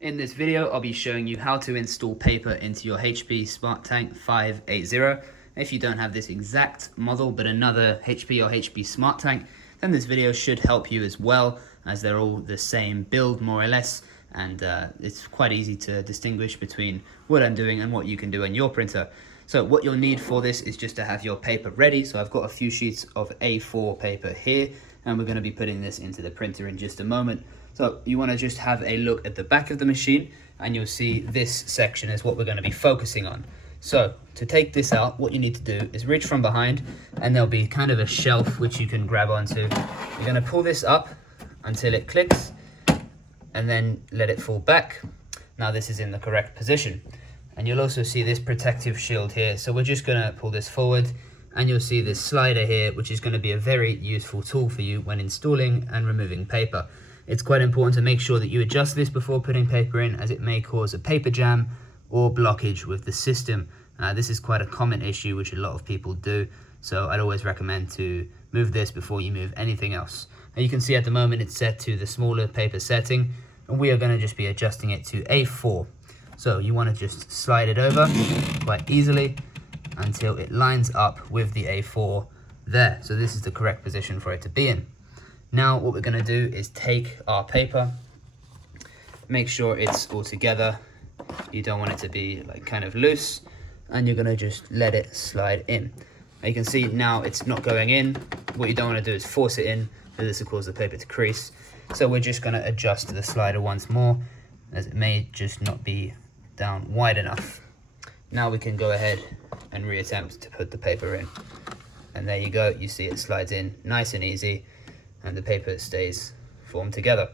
In this video, I'll be showing you how to install paper into your HP SmartTank 580. If you don't have this exact model, but another HP or HP SmartTank, then this video should help you as well, as they're all the same build more or less, and it's quite easy to distinguish between what I'm doing and what you can do on your printer. So what you'll need for this is just to have your paper ready. So I've got a few sheets of A4 paper here, and we're going to be putting this into the printer in just a moment. So you want to just have a look at the back of the machine, and you'll see this section is what we're going to be focusing on. So to take this out, what you need to do is reach from behind, and there'll be kind of a shelf which you can grab onto. You're going to pull this up until it clicks, and then let it fall back. Now this is in the correct position. And you'll also see this protective shield here. So we're just going to pull this forward, and you'll see this slider here, which is going to be a very useful tool for you when installing and removing paper. It's quite important to make sure that you adjust this before putting paper in, as it may cause a paper jam or blockage with the system. This is quite a common issue which a lot of people do, so I'd always recommend to move this before you move anything else. Now you can see at the moment it's set to the smaller paper setting, and we are going to just be adjusting it to A4. So you want to just slide it over quite easily until it lines up with the A4 there. So this is the correct position for it to be in. Now what we're going to do is take our paper, make sure it's all together. You don't want it to be like kind of loose, and you're going to just let it slide in. Now you can see now it's not going in. What you don't want to do is force it in, because this will cause the paper to crease. So we're just going to adjust the slider once more, as it may just not be down wide enough. Now we can go ahead and reattempt to put the paper in. And there you go, you see it slides in nice and easy, and the paper stays formed together.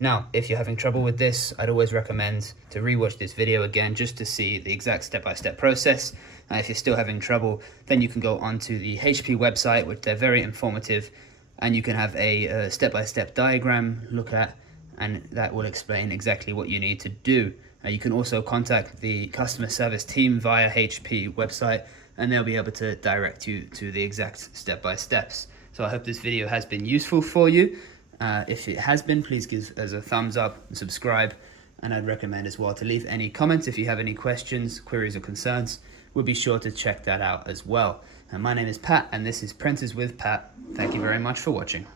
Now, if you're having trouble with this, I'd always recommend to rewatch this video again just to see the exact step-by-step process. If you're still having trouble, then you can go onto the HP website, which they're very informative, and you can have a step-by-step diagram look at, and that will explain exactly what you need to do. You can also contact the customer service team via HP website, and they'll be able to direct you to the exact step-by-steps. So I hope this video has been useful for you. If it has been, please give us a thumbs up and subscribe. And I'd recommend as well to leave any comments if you have any questions, queries or concerns. We'll be sure to check that out as well. And my name is Pat, and this is Printers with Pat. Thank you very much for watching.